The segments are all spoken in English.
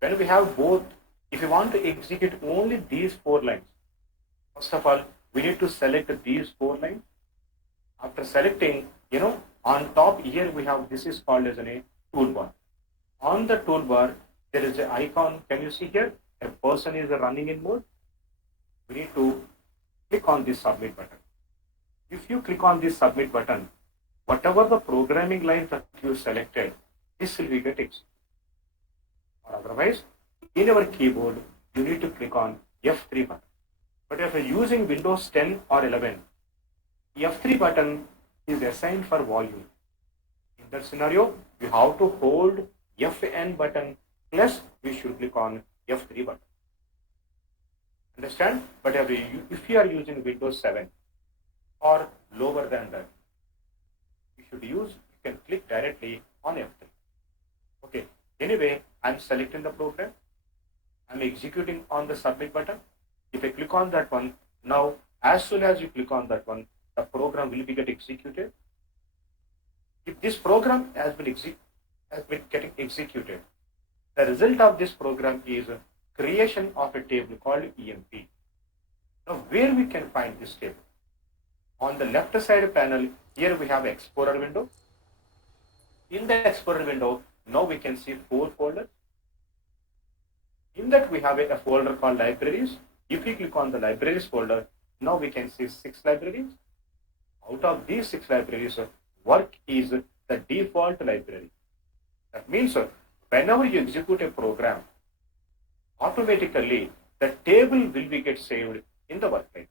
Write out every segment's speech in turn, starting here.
When we have both, if you want to execute only these 4 lines, first of all, we need to select these 4 lines. After selecting, on top here we have, this is called as a toolbar. On the toolbar, there is an icon. Can you see here? A person is running in mode. We need to click on this submit button. If you click on this submit button, whatever the programming line that you selected, this will be get executed. Or otherwise, in our keyboard, you need to click on F3 button. But if you're using Windows 10 or 11, F3 button is assigned for volume. In that scenario, you have to hold Fn button plus we should click on F3 button. Understand? But if you are using Windows 7 or lower than that, you can click directly on F3. Okay. Anyway, I'm selecting the program. I'm executing on the submit button. If I click on that one, now as soon as you click on that one, the program will be get executed. If this program has been getting executed, the result of this program is creation of a table called EMP. Now, where we can find this table? On the left side panel, here we have Explorer window. In the Explorer window, now we can see 4 folders. In that we have a folder called libraries. If we click on the libraries folder, now we can see 6 libraries. Out of these 6 libraries, work is the default library. That means whenever you execute a program, automatically the table will be get saved in the work library.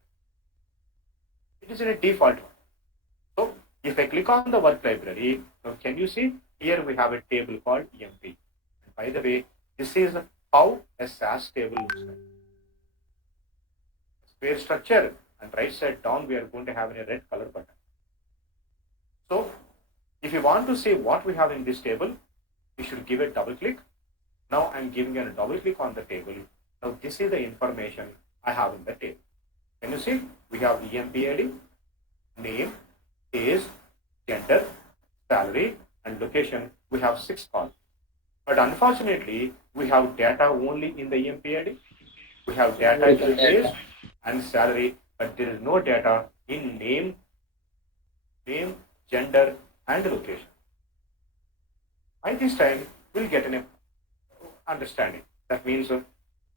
It is in a default one. So if I click on the work library, now can you see here we have a table called EMP. And by the way, this is how a SAS table looks like. Square structure, and right side down we are going to have a red color button. So if you want to see what we have in this table, we should give a double click. Now I'm giving a double click on the table. Now this is the information I have in the table. Can you see? We have EMP ID, name, age, gender, salary, and location. We have 6 columns. But unfortunately, we have data only in the EMP ID. We have data in age and salary, but there is no data in name, gender, and location. By this time, we'll get an understanding. That means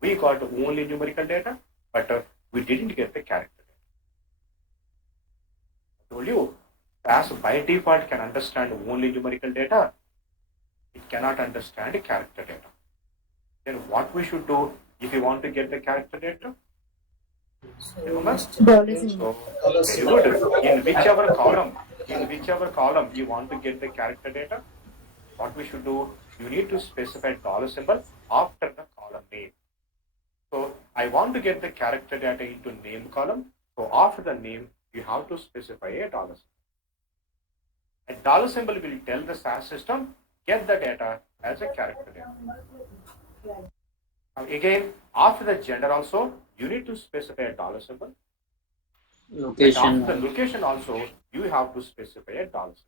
we got only numerical data, but we didn't get the character data. I told you, SAS by default can understand only numerical data. It cannot understand character data. Then what we should do if you want to get the character data? Dollar So very good. In whichever column you want to get the character data, what we should do, you need to specify dollar symbol after the column name. So I want to get the character data into name column. So after the name, you have to specify a dollar symbol. A dollar symbol will tell the SAS system, get the data as a character data. Now again, after the gender also, you need to specify a dollar symbol. location. And after the location also, you have to specify a dollar symbol.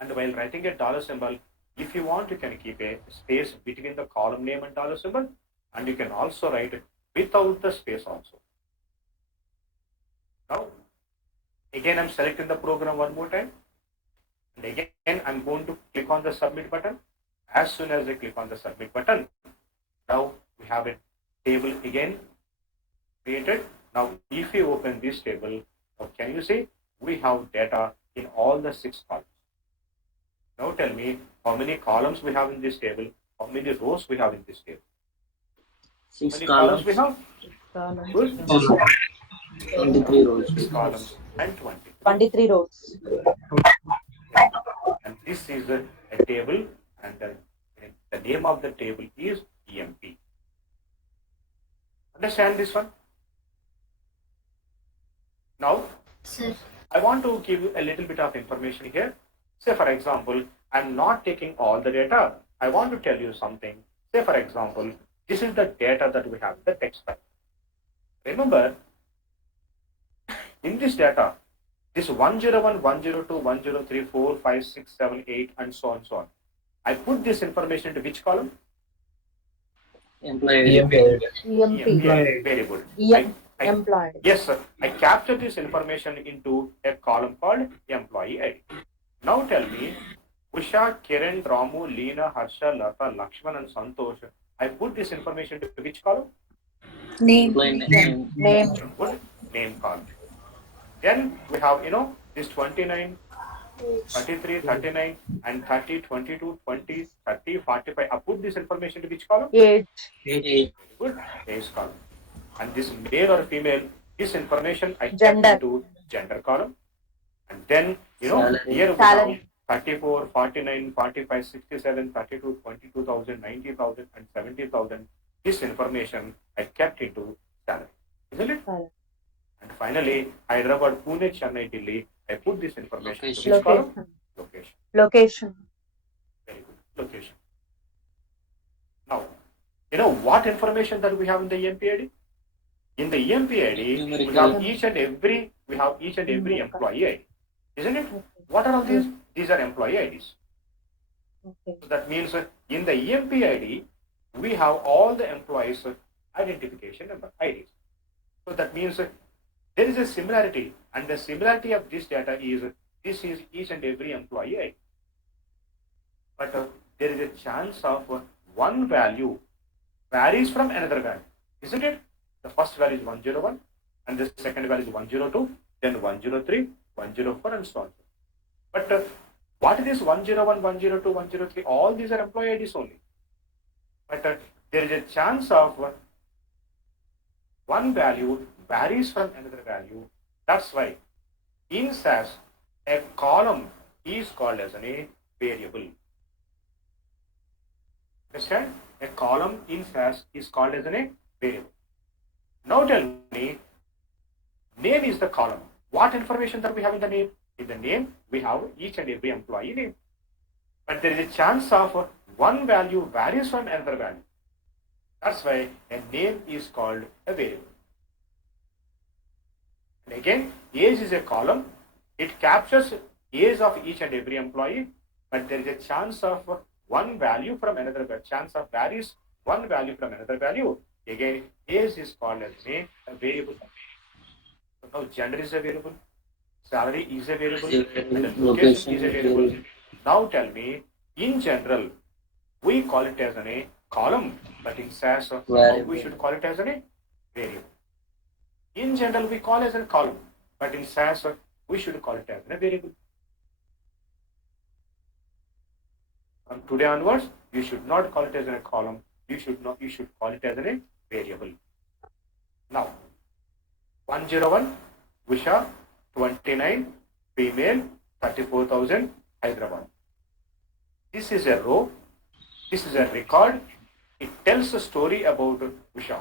And while writing a dollar symbol, if you want, you can keep a space between the column name and dollar symbol, and you can also write it without the space also. Now, again, I'm selecting the program one more time. And again, I'm going to click on the submit button. As soon as I click on the submit button, now we have a table again created. Now, if you open this table, now can you see we have data in all the 6 columns. Now tell me how many columns we have in this table, how many rows we have in this table. 6 How many columns. columns we have? Good. 23 rows. 6 columns and 20. 23 rows. And this is a table, and the name of the table is EMP. Understand this one? Now, Sir. I want to give you a little bit of information here. Say, for example, I'm not taking all the data. I want to tell you something. Say, for example, this is the data that we have, the text file. Remember, in this data, this 101, 102, 103, 4, 5, 6, 7, 8, and so on, so on. I put this information into which column? Employee. EMP. Very good. Employed. Yes, sir. I capture this information into a column called employee ID. Now tell me, Usha, Kiran, Ramu, Leena, Harsha, Lata, Lakshman, and Santosh. I put this information to which column? Name. Employee Name. Good. Name column. Then we have, this 29, 33, 39, and 30, 22, 20, 30, 45. I put this information to which column? Age. Age. Good. Age column. And this male or female, this information I Gender. kept into gender column. And then, Salary. here we Salary. have 34, 49, 45, 67, 32, 22,000, 90,000, and 70,000. This information I kept into salary. Isn't it? Salary. And finally, Hyderabad, Pune, Chennai, Delhi. I put this information into which column? Location. Location. Location. Very good. Location. Now, what information that we have in the EMPID? In the EMPID, we have each and every employee ID. Isn't it? What are all these? These are employee IDs. Okay. So that means in the EMPID, we have all the employees' identification number IDs. So that means there is a similarity, and the similarity of this data is this is each and every employee ID. But there is a chance of one value varies from another value, isn't it? The first value is 101, and the second value is 102, then 103, 104, and so on. But what is 101, 102, 103? All these are employee IDs only. But there is a chance of one value varies from another value. That's why in SAS, a column is called as a variable. Understand? A column in SAS is called as a variable. Now tell me, name is the column. What information that we have in the name? In the name, we have each and every employee name. But there is a chance of one value varies from another value. That's why a name is called a variable. And again, age is a column. It captures age of each and every employee, but there is a chance of one value from another value. Chance of varies one value from another value. Again, age is called as a variable. So now gender is a variable, salary is a variable, and the location is a variable. Now tell me, in general, we call it as a column, but in SAS, we should call it as a variable. In general, we call it as a column, but in SAS, we should call it as a variable. From today onwards, you should not call it as a column. You should call it as a variable. Now, 101, Usha, 29, female, 34,000, Hyderabad. This is a row. This is a record. It tells a story about Usha.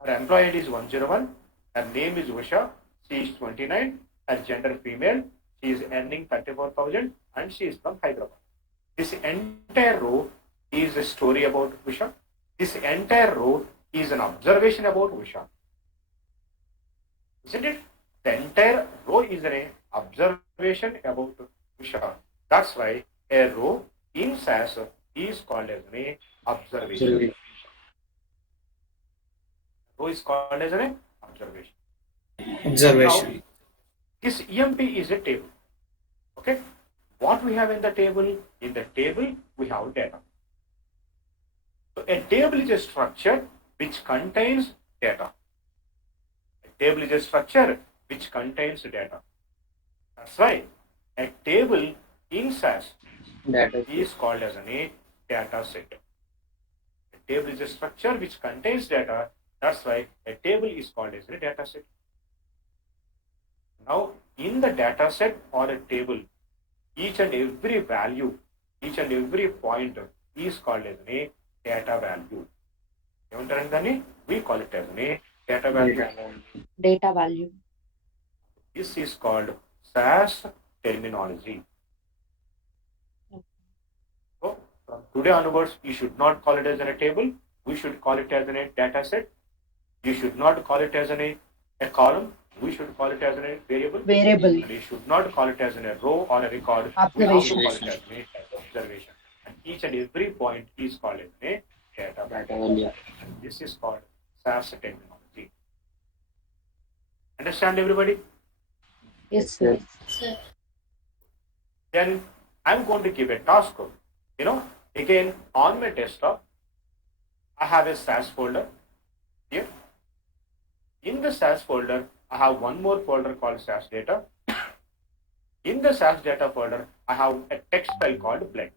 Her employee ID is 101. Her name is Usha. She is 29. Her gender female. She is earning 34,000 and she is from Hyderabad. This entire row is a story about Usha. This entire row is an observation about Usha. Isn't it? The entire row is an observation about Usha. That's why a row in SAS is called as an observation. Row is called as an observation. Now, this EMP is a table. Okay. What we have in the table? In the table, we have data. So a table is a structure which contains data. A table is a structure which contains data. That's why a table in SAS is called as a data set. A table is a structure which contains data. That's why a table is called as a data set. Now, in the data set or a table, each and every value, each and every point is called as a data value. We call it as a data value. Data value. This is called SAS terminology. So, from today onwards, you should not call it as a table. We should call it as a data set. You should not call it as a column. We should call it as a variable. Variable. And you should not call it as a row or a record. Observation. We also call it as observation. And each and every point is called as a data value. Data value. And this is called SAS technology. Understand everybody? Yes, sir. Then I'm going to give a task code. Again, on my desktop, I have a SAS folder here. In the SAS folder, I have one more folder called SAS data. In the SAS data folder, I have a text file called blood.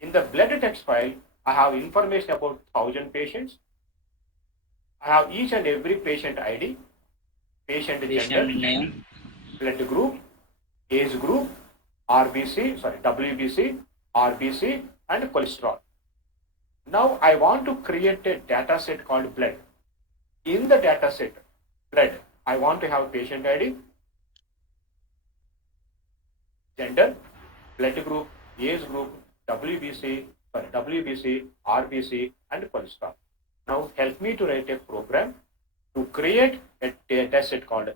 In the blood text file, I have information about 1,000 patients. I have each and every patient ID, patient gender, name, blood group, age group, WBC, RBC, and cholesterol. Now I want to create a data set called blood. In the data set, blood, I want to have patient ID, gender, blood group, age group, WBC, RBC, and cholesterol. Now help me to write a program to create a data set called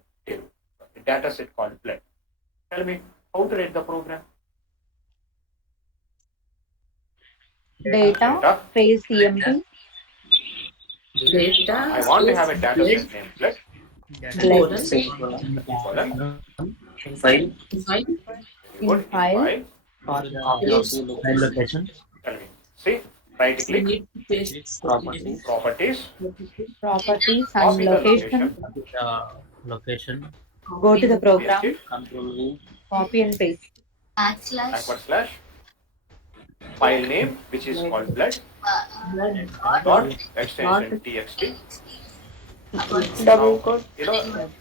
blood. Tell me how to write the program. Data, phase CMP, Data. I want to have a data set named blood. blood, Colon. file, Very good. in file, Yes. file location, Tell me. See, right We click, need to paste properties, properties, properties, copy and the location. location, Go to the paste program, it, control V, copy and paste. backward slash, file name, which is called blood, blood. dot extension txt. Double Now, quote.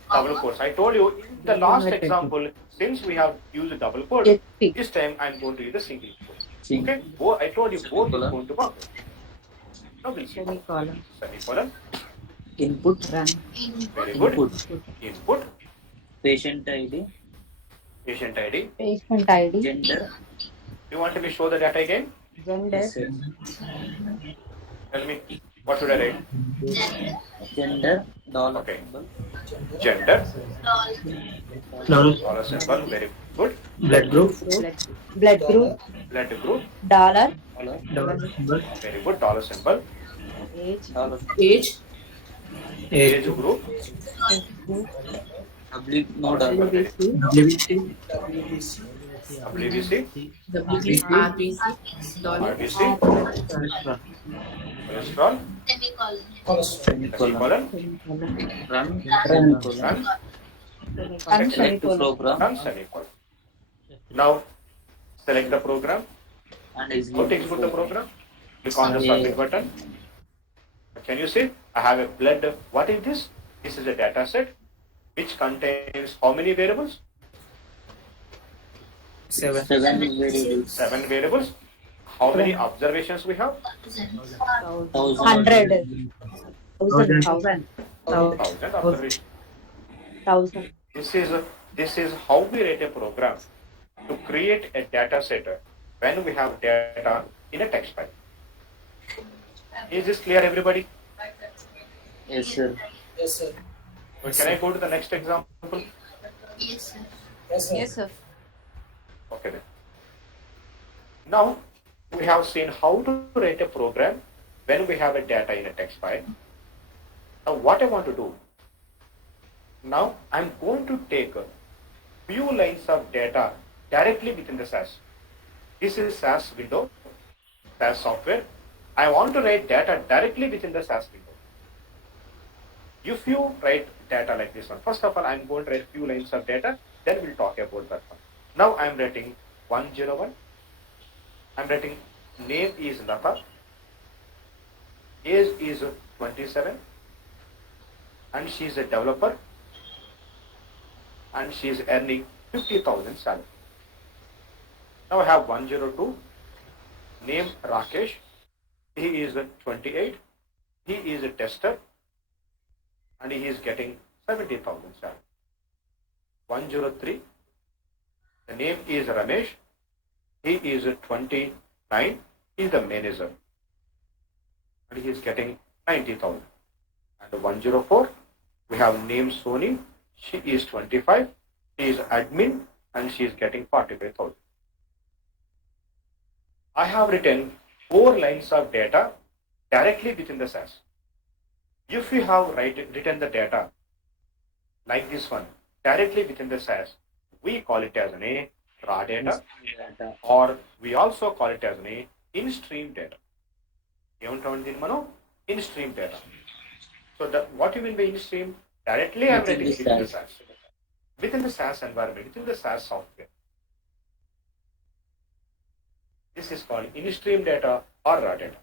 double quotes. I told you in the last example, since we have used double quote, Get fixed. this time I'm going to use a single quote. Sing, Okay, I told you both is going to work. Now we'll see. Semicolon. Semicolon. input, Very good. input, Input. patient ID, Patient ID. Patient ID, gender, You want me to show the data again? gender, sir. Tell me, what should I write? Gender, dollar Okay. symbol, Gender, dollar symbol, very good. blood group, blood group, Blood group, dollar, dollar symbol, very good. Dollar symbol. age, dollar Age. Age group, W, no dollar, WBC, WBC, WBC. RBC. Dollar. RBC, cholesterol, semicolon, semicolon, run, run, and select semicolon. program, run, semicolon. Now, select the program. and How to execute execute the program? Click on the submit button. Can you see? I have a blood. What is this? This is a data set which contains how many variables? seven variables, 7 variables. How many observations we have? 100, 1,000, 1000 observations. 1,000. This is how we write a program to create a data set when we have data in a text file. Is this clear, everybody? yes sir, So can I go to the next example? Yes, sir. Okay then. Now we have seen how to write a program when we have a data in a text file. Now what I want to do, now I'm going to take a few lines of data directly within the SAS. This is SAS window, SAS software. I want to write data directly within the SAS window. If you write data like this one, first of all, I'm going to write few lines of data, then we'll talk about that one. Now I'm writing 101. I'm writing name is Lata, age is 27, and she is a developer, and she is earning 50,000 salary. Now I have 102, name Rakesh, he is 28, he is a tester, and he is getting 70,000 salary. 103, the name is Ramesh, he is 29, he is the manager, and he is getting 90,000. And 104, we have name Sony, she is 25, she is admin, and she is getting 45,000. I have written 4 lines of data directly within the SAS. If we have written the data like this one directly within the SAS, we call it as a raw data, Data. or we also call it as a in-stream data. ఏమంటామండి దీన్ని మనం in-stream data. So what you mean by in-stream? Directly I'm Within writing the within the SAS. SAS. Within the SAS environment, within the SAS software. This is called in-stream data or raw data.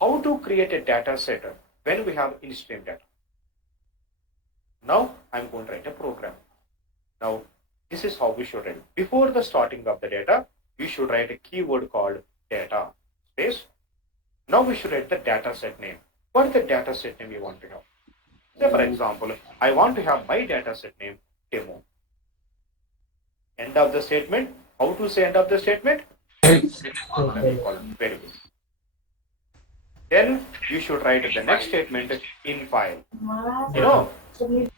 How to create a data set when we have in-stream data? Now I'm going to write a program. Now this is how we should write. Before the starting of the data, you should write a keyword called data space. Now we should write the data set name. What is the data set name you want to have? Say for example, I want to have my data set name demo. End of the statement. How to say end of the statement? Semicolon. Very good. Then you should write the next statement in file. You know,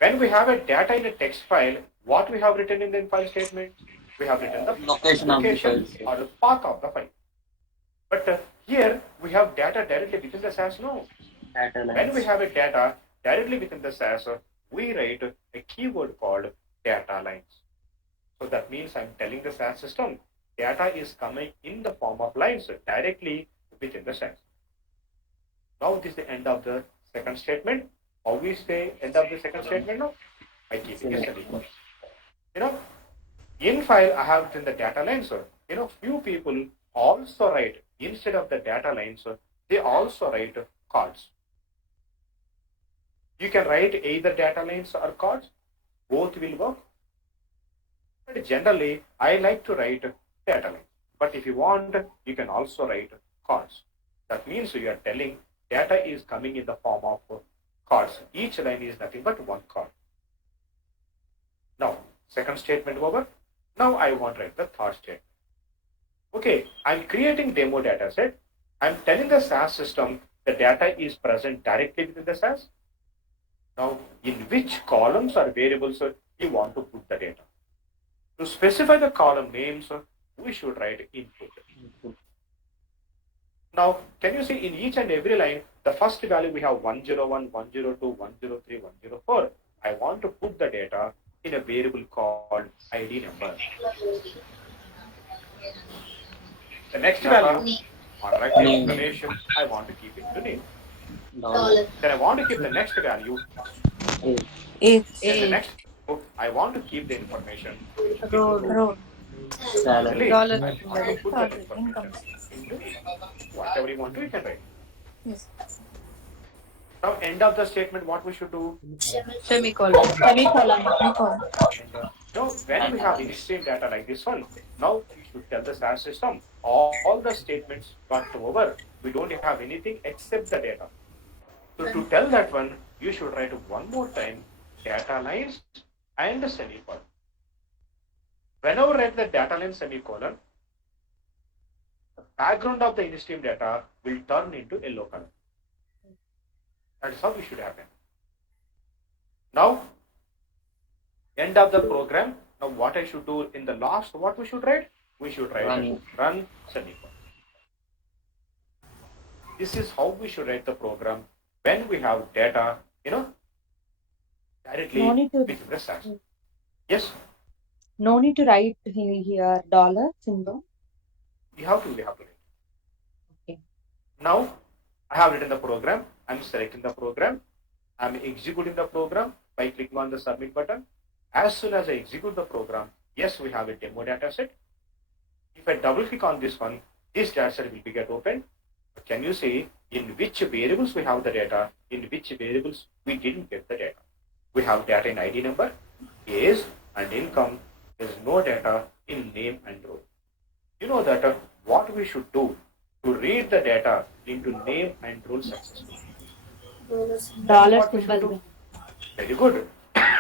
when we have a data in a text file, what we have written in the in file statement? We have written the Location of the location file. or the path of the file. But here we have data directly within the SAS. No. Data When we lines. have a data directly within the SAS, we write a keyword called data lines. So that means I'm telling the SAS system data is coming in the form of lines directly within the SAS. Now this is the end of the second statement. How we say end of the second statement now? I keep it a semicolon. You know, in file I have written the data lines. You know, few people also write instead of the data lines, they also write cards. You can write either data lines or cards, both will work. But generally, I like to write data lines. But if you want, you can also write cards. That means you are telling data is coming in the form of cards. Each line is nothing but one card. Now, second statement over. Now I want to write the third statement. Okay, I'm creating demo data set. I'm telling the SAS system the data is present directly within the SAS. Now, in which columns or variables you want to put the data? To specify the column names, we should write input. Now, can you see in each and every line, the first value we have 101, 102, 103, 104. I want to put the data in a variable called ID number. The next value, or write the information, I want to keep it to name. Then I want to keep the next value. If Then the next, I want to keep the information road Salary. dollar I want to put that information into whatever you want to, you can write. yes Now, end of the statement, what we should do? semicolon semicolon And, now, when we have in-stream data like this one, now we should tell the SAS system all the statements got over. We don't have anything except the data. So to tell that one, you should write one more time data lines and a semicolon. Whenever I write the data line semicolon, the background of the in-stream data will turn into yellow color. That is how it should happen. Now, end of the program. Now, what I should do in the last, what we should write? We should write run semicolon. This is how we should write the program when we have data, directly No need to- within the SAS. Yes, no need to write here dollar symbol. we have to write. Okay. Now, I have written the program. I'm selecting the program. I'm executing the program by clicking on the submit button. As soon as I execute the program, yes, we have a demo data set. If I double click on this one, this data set will be get opened. Can you see in which variables we have the data, in which variables we didn't get the data? We have data in ID number, age, and income. There is no data in name and role. You know that what we should do to read the data into name and role successfully. Dollar What we should symbol. do? Very good.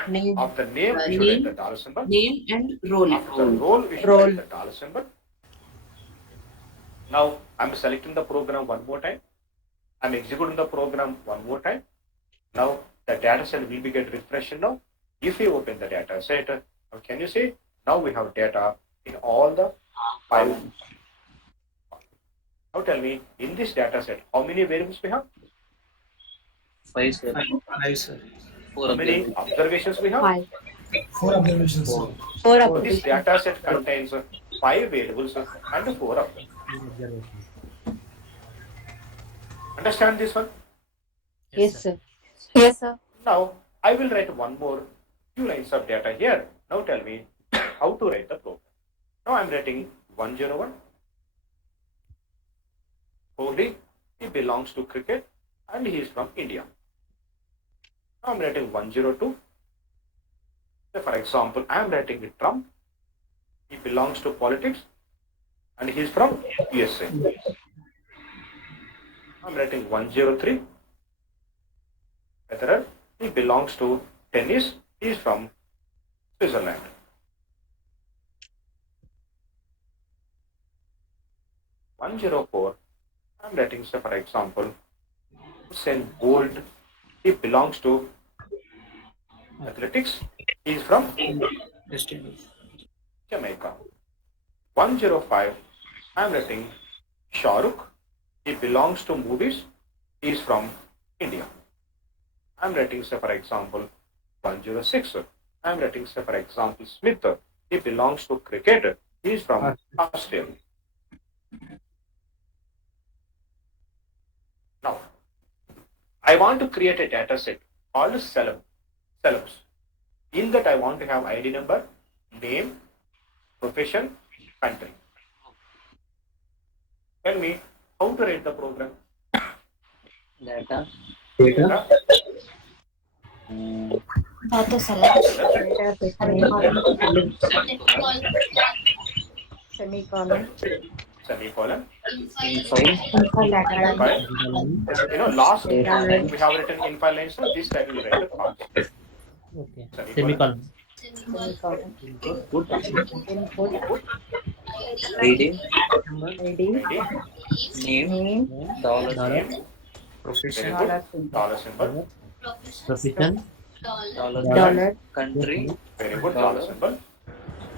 Name. Of the name, we should write the dollar symbol. Name and role. After the role, we should Role. write the dollar symbol. Now, I'm selecting the program one more time. I'm executing the program one more time. Now, the data set will be get refreshed now. If you open the data set, now can you see? Now we have data in all the 5 Now tell me, in this data set, how many variables we have? 5, sir. 5, sir. 4 How many observations. observations we have? 5. 4 observations, sir. 4. 4 So this observations. data set contains 5 variables and 4 observations. observation. Understand this one? Yes, sir. Yes, sir. Now I will write one more few lines of data here. Now tell me how to write the program. Now I'm writing 101. Kohli, he belongs to cricket and he is from India. Now I'm writing 102. So for example, I'm writing Trump. He belongs to politics and he is from USA. I'm writing 103. Federer, he belongs to tennis. He is from Switzerland. 104. I'm writing, so for example, Usain Bolt, he belongs to athletics. He is from Jamaica. 105. I'm writing Shah Rukh. He belongs to movies. He is from India. I'm writing, say for example, 106. I'm writing, say for example, Smith. He belongs to cricket. He is from Australia. Now, I want to create a data set called celebs. In that, I want to have ID number, name, profession, country. Tell me how to write the program. Data. Data. Data select. Semicolon. Semicolon. Infile. File. You know, last we Data. have written in file lines, so this time we will write the parts. Okay. Semicolon. Semicolon. Input. Input. ID. ID. ID. Name. Name. Dollar. Name. Profession. Very good. Dollar symbol. Dollar symbol. Profession. Dollar. Dollar. Country. Very good. Dollar symbol.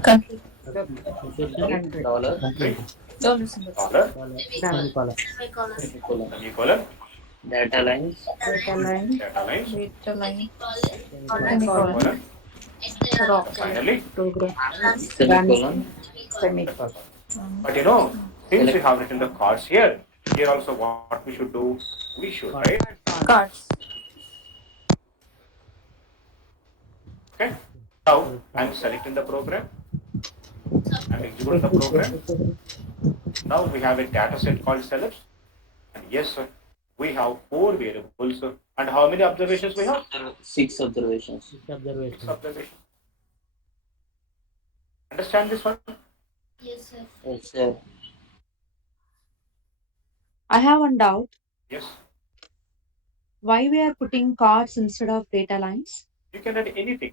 Country. Profession. Dollar. Country. Dollar symbol. Dollar. Semicolon. Semicolon. Semicolon. Data lines. Data line. Data lines. Data line. Semicolon. Colon. Rock. Finally. Program. Semicolon. Semicolon. But you know, since we have written the cards here, here also what we should do, we should write. Cards. Okay. Now I'm selecting the program. I'm executing the program. Now we have a data set called celebs. And yes, sir, we have 4 variables. And how many observations we have? 6 observations. 6 Observation. observations. Understand this one? Yes, sir. I have one doubt. Yes. Why we are putting cards instead of data lines? You can write anything.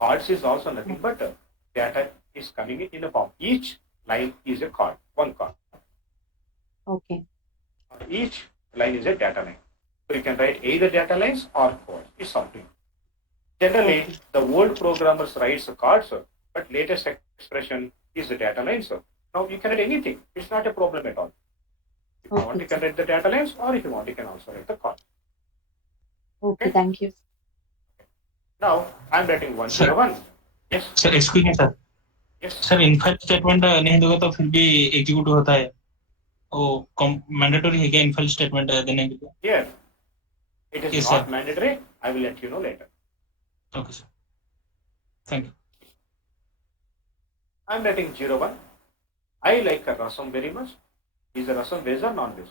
Cards is also nothing but data is coming in a form. Each line is a card, one card. Okay. Each line is a data line. So you can write either data lines or cards. It's something. Generally, the old programmers write cards, but latest expression is the data lines. Now you can write anything. It's not a problem at all. If you want, you can write the data lines, or if you want, you can also write the card. Okay, thank you. Now I'm writing 101. Yes. Sir excuse me sir Yes. Sir in file statement नहीं दोगे तो फिर भी execute होता है वो mandatory है क्या इनफाइल स्टेटमेंट देने के लिए Here, it is Yes, not sir. mandatory. I will let you know later. Okay sir thank you I'm writing 01. I like a rasam very much. Is the rasam veg or non-veg?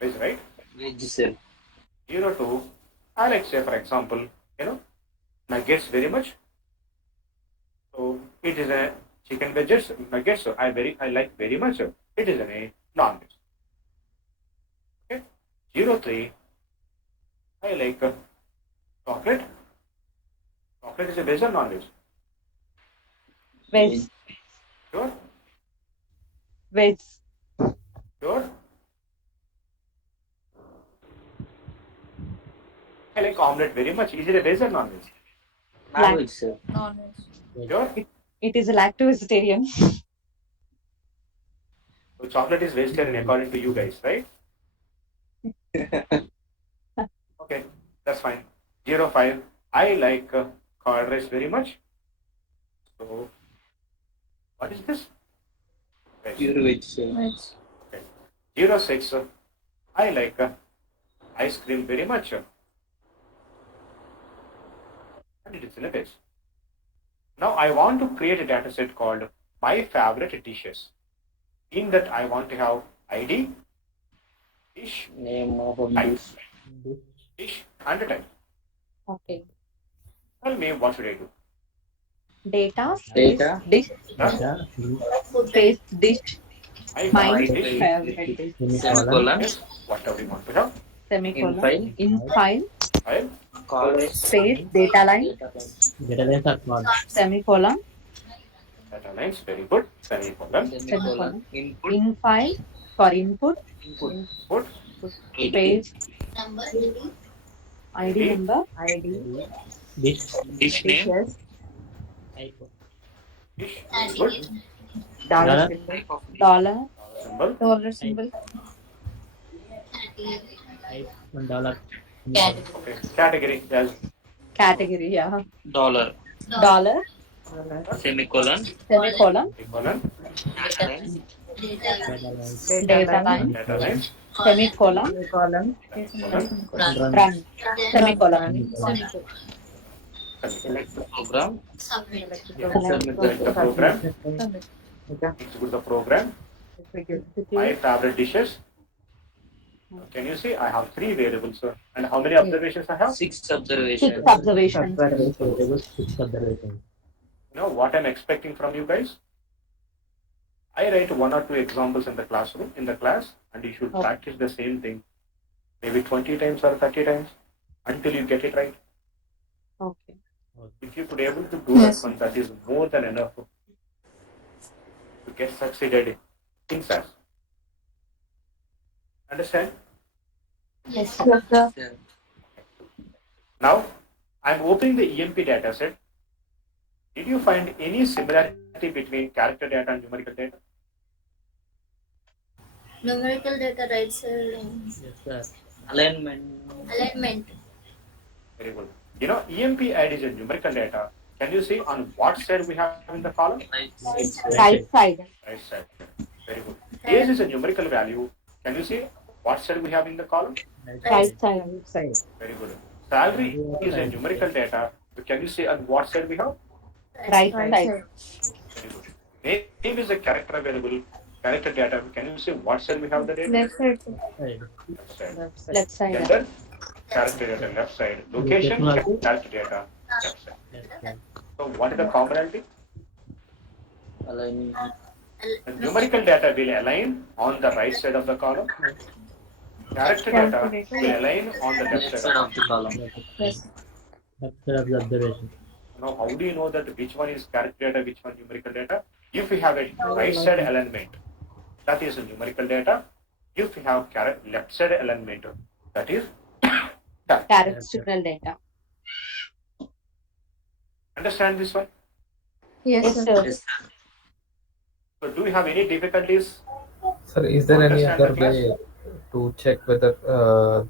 Veg, right? Veg, sir. 02. I like, say, for example, nuggets very much. So it is a chicken veggies nuggets. So I like very much. It is a non-veg. Okay. 03. I like chocolate. Chocolate is a veg or non-veg? Veg. Sure. Veg. Sure. I like omelette very much. Is it a veg or non-veg? Non-veg, sir. Non-veg. Sure. It is a lacto vegetarian. So chocolate is vegetarian according to you guys, right? Okay, that's fine. 05. I like curd rice very much. So what is this? Veg. Pure veg, sir. Veg. Okay. 06. I like ice cream very much. And it is in a veg. Now I want to create a data set called my favorite dishes. In that I want to have ID, dish, Name of a type, dish. dish, and type. Okay. Tell me what should I do? Data, Data. dish, Huh? Data, space, dish, My my favorite dish. favorite dish, Semicolon. Yes, whatever you want to have. semicolon, Infile. in file, File, Call. space, data line, Data line. data lines are called. semicolon, data lines, very good. Semicolon, Semicolon. Input. in file for input, Input. put, space, ID ID, number, Dish, Dish name. dishes, type, dish, very good. dollar, Type of dish. dollar, Symbol, Dollar symbol. type, $1. okay. Category, yes. category, yeah, Dollar. dollar, Semicolon. semicolon, Semicolon, Data line. Data lines, data line, data lines, semicolon, semicolon, run, semicolon, semicolon. Select the program. Yes. Submit Select the program, Submit. execute the program. My favorite dishes. Can you see? I have 3 variables, sir. And how many observations I have? 6 six observations. observations. variables, 6 observations. You know what I'm expecting from you guys? I write 1 or 2 examples in the classroom, in the class, and you should Okay. practice the same thing, maybe 20 times or 30 times, until you get it right. Okay. If you could able to do Yes. that one, that is more than enough to get succeeded in SAS. Understand? Yes, sir. Yes, sir. Yeah. Now, I'm opening the EMP data set. Did you find any similarity between character data and numerical data? Numerical data right side Yes, sir. Alignment. alignment. Very good. You know, EMP ID is a numerical data. Can you see on what side we have in the column? Right. Right side, Right side. Very good. Age is a numerical value. Can you see what side we have in the column? right side, Very good. Salary is a numerical data. Can you see on what side we have? right Right side, side. Very good. Name is a character variable. Character data. Can you see what side we have the data? Left side. Side. Left side. left side, Gender, character data left side. Location, Location. character data left side. Left side. So what is the commonality? Align. The numerical data will align on the right side of the column. Character data will align on the left Left side side of of the column. Yes. Left side of the observation. Now, how do you know that which one is character data, which one numerical data? If you have a right side alignment, that is numerical data. If you have left side alignment, that is characteristical data. understand this one? Yes, Yes, sir. sir. Yes. So, do you have any difficulties? Sir, is there any Understand other the class? way to check whether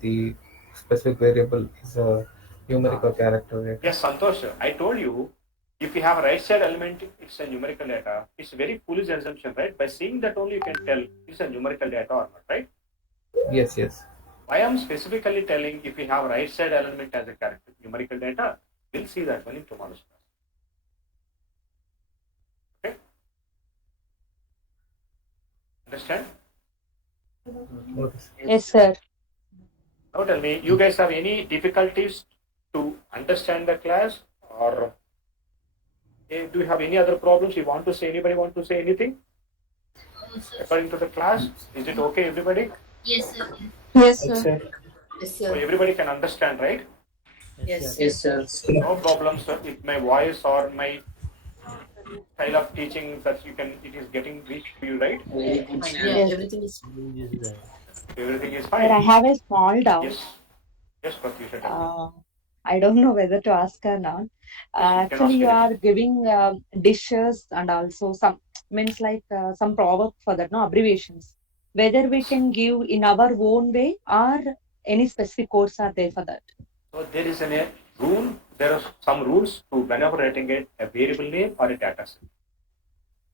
the specific variable is a numerical character data? Yes, Santosh, I told you, if you have a right side element, it's a numerical data. It's a very foolish assumption, right? By seeing that only you can tell it's a numerical data or not, right? Yes, yes. I am specifically telling if you have right side element as a character numerical data, we'll see that one in tomorrow's class. Okay? Understand? Okay. Yes, sir. Now tell me, you guys have any difficulties to understand the class, or do you have any other problems you want to say? Anybody want to say anything? According to the class, is it okay, everybody? Yes, sir. Yes, sir. Yes, So sir. everybody can understand, right? Yes. Yes, sir. No problem, sir. If my voice or my style of teaching that it is getting reached to you, right? Very good, Fine. sir. Yeah, Yes. everything is This is there. Everything is Sir, I fine. have a small doubt. Yes. Yes, Pratyusha, tell me. I don't know whether to ask or not. Yes, you can Actually, ask you anything. are giving dishes and also some means like some proverb for that, no abbreviations. Whether we can give in our own way or any specific codes are there for that. So there is a rule. There are some rules to whenever writing a variable name or a data set.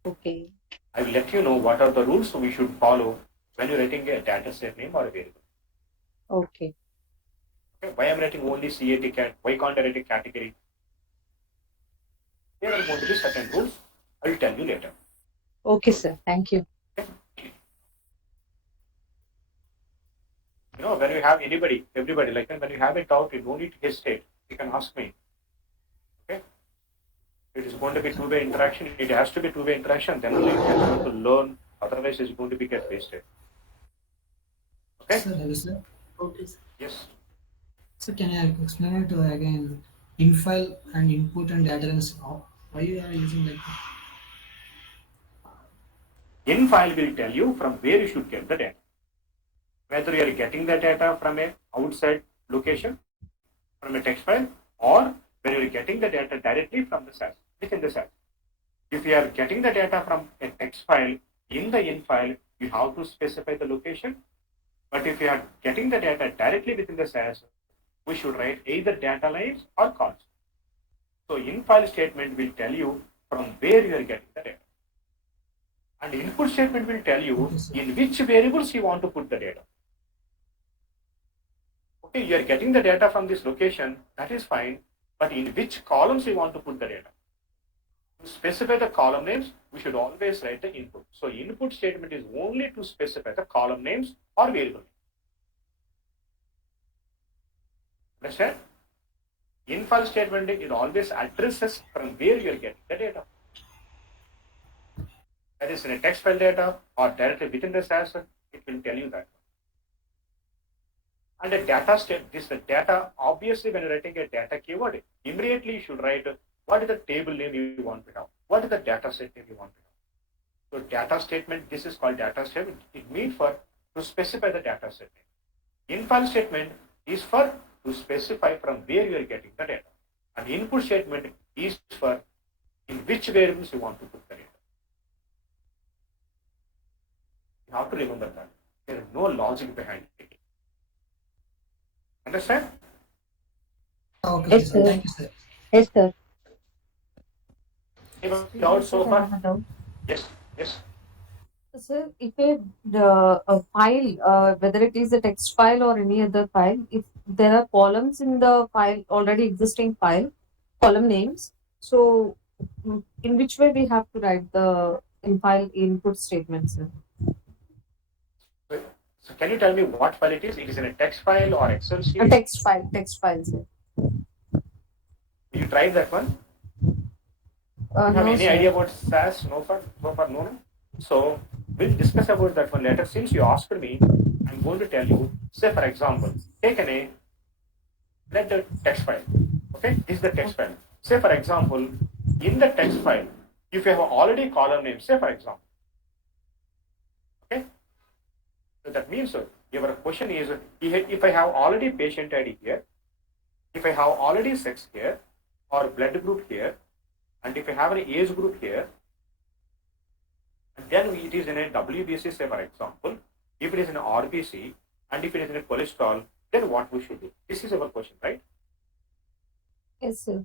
Okay. I will let you know what are the rules we should follow when you're writing a data set name or a variable. Okay. Okay. Why I'm writing only CAT cat? Why can't I write a category? There are going to be certain rules. I will tell you later. Okay, sir. Thank you. You know, when you have everybody, like when you have a doubt, you don't need to hesitate. You can ask me. Okay? It is going to be two-way interaction. It has to be two-way interaction. Then only you can able to learn. Otherwise, it's going to be get wasted. Okay? Sir, hello, sir. Okay. Yes. So can I explain it again? In file and input and data and why you are using like that? In file will tell you from where you should get the data. Whether you are getting the data from a outside location, from a text file, or whether you are getting the data directly from the SAS, within the SAS. If you are getting the data from a text file, in the in file, you have to specify the location. But if you are getting the data directly within the SAS, we should write either data lines or calls. So in file statement will tell you from where you are getting the data. And input statement will tell you in which variables you want to put the data. Okay, you are getting the data from this location, that is fine, but in which columns you want to put the data. To specify the column names, we should always write the input. So input statement is only to specify the column names or variable names. Understand? In file statement, it always addresses from where you are getting the data. That is in a text file data or directly within the SAS, it will tell you that. And a data state, this the data, obviously when you're writing a data keyword, immediately you should write what is the table name you want to have, what is the data set name you want to have. So data statement, this is called data statement. It means for to specify the data set name. In file statement is for to specify from where you are getting the data. And input statement is for in which variables you want to put the data. You have to remember that. There is no logic behind it. Understand? Okay, Yes, sir. sir. Thank you, sir. Yes, sir. Any doubts so far? Doubt. Yes, yes. Sir, if a file, whether it is a text file or any other file, if there are columns in the file, already existing file, column names, so in which way we have to write the in file input statements, sir? So can you tell me what file it is? It is in a text file or Excel A sheet? text file, sir. You tried that one? You have No, any sir. idea about SAS? No, no. So we'll discuss about that one later. Since you asked me, I'm going to tell you. Say for example, take let the text file. Okay, this is the text file. Say for example, in the text file, if you have already column name, say for example, okay. So that means your question is if I have already patient ID here, if I have already sex here, or blood group here, and if I have an age group here, and then it is in a WBC, say for example, if it is in an RBC, and if it is in a cholesterol, then what we should do? This is our question, right? Yes, sir.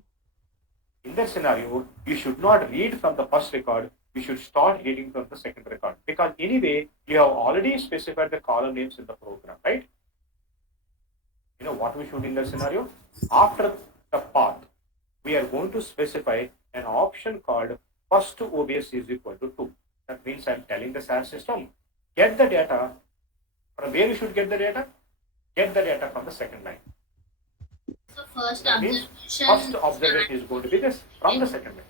In that scenario, you should not read from the first record, you should start reading from the second record. Because anyway, you have already specified the column names in the program, right? You know what we should do in that scenario? After the path, we are going to specify an option called first OBS is equal to 2. That means I'm telling the SAS system, get the data. From where you should get the data? Get the data from the second line. So first That means observation. first observation is going to be this from the second line.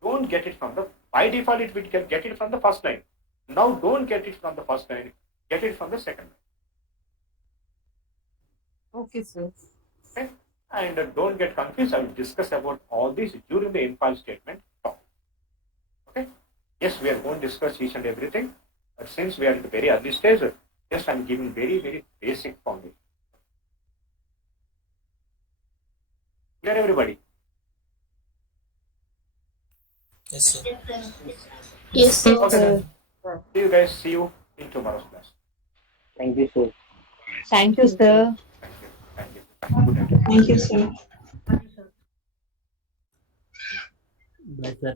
Don't get it from the, by default it will get it from the first line. Now don't get it from the first line, get it from the second line. Okay, sir. Okay? And don't get confused. I will discuss about all these during the in-file statement talk. Okay? Yes, we are going to discuss each and everything. But since we are in the very early stage, just I am giving very, very basic foundation. Clear, everybody? Yes, sir. Different. Yes, sir. Okay, then. See you guys. See you in tomorrow's class. Thank you, sir. Thank you, sir. Thank you. Thank you. Good night. Thank you, sir. Bye, sir.